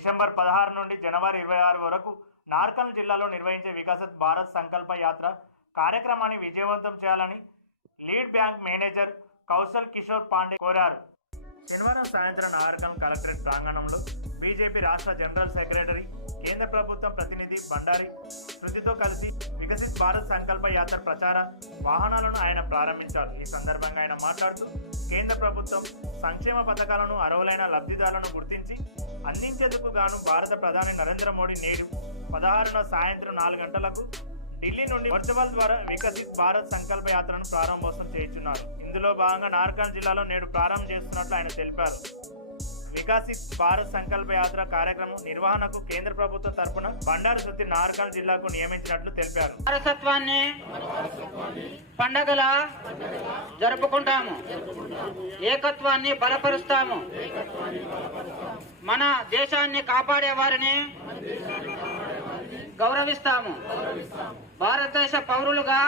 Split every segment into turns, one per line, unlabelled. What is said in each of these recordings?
December పదహారు నుండి జనవరి ఇరవై ఆరు వరకు నార్కల్ జిల్లాలో నిర్వహించే వికాసత్ భారత్ సంకల్ప యాత్ర కార్యక్రమాన్ని విజయవంతం చేయాలని lead bank manager Kaushal Kishore Pandey కోరారు. శనివారం సాయంత్రం నాగరికం కలెక్టరేట్ ప్రాంగణంలో బీజేపీ రాష్ట్ర జనరల్ సెక్రటరీ కేంద్ర ప్రభుత్వం ప్రతినిధి బండారి శృతితో కలిసి భారత్ సంకల్ప యాత్ర ప్రచార వాహనాలను ఆయన ప్రారంభించారు. ఈ సందర్భంగా ఆయన మాట్లాడుతూ కేంద్ర ప్రభుత్వం సంక్షేమ పథకాలను అర్హులైన లబ్ధిదారులను గుర్తించి అందించేందుకు గాను భారత ప్రధాని నరేంద్ర మోడీ నేడు పదహారున సాయంత్రం నాలుగు గంటలకు ఢిల్లీ నుండి వర్చువల్ ద్వారా వికసిత్ భారత్ సంకల్ప యాత్రను ప్రారంభోత్సవం చేయించున్నారు. ఇందులో భాగంగా నార్కల్ జిల్లాలో నేడు ప్రారంభం చేస్తున్నట్లు ఆయన తెలిపారు. వికాసిత్ భారత్ సంకల్ప యాత్ర కార్యక్రమం నిర్వహణకు కేంద్ర ప్రభుత్వం తరపున బండారు శుద్ధి నార్కల్ జిల్లాకు నియమించినట్లు తెలిపారు.
వారసత్వాన్ని పండగల జరుపుకుంటాము. ఏకత్వాన్ని బలపరుస్తాము. మన దేశాన్ని కాపాడే వారిని గౌరవిస్తాము. భారతదేశ పౌరులుగా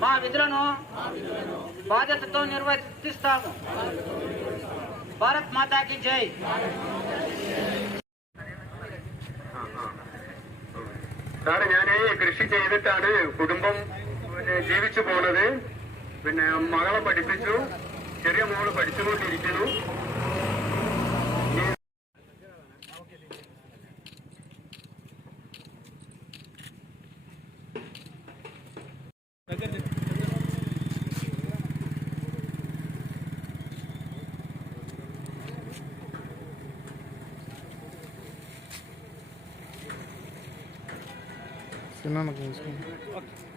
మా విధులను బాధ్యతతో నిర్వర్తిస్తాము. భారత్ మాతాకి జై
സാറ് ഞാൻ കൃഷി ചെയ്തിട്ടാണ് കുടുംബം പിന്നെ ജീവിച്ചു പോണത് പിന്നെ മകളെ പഠിപ്പിച്ചു ചെറിയ മോള് പഠിച്ചുകൊണ്ടിരിക്കുന്നു
कितना लगे इसको।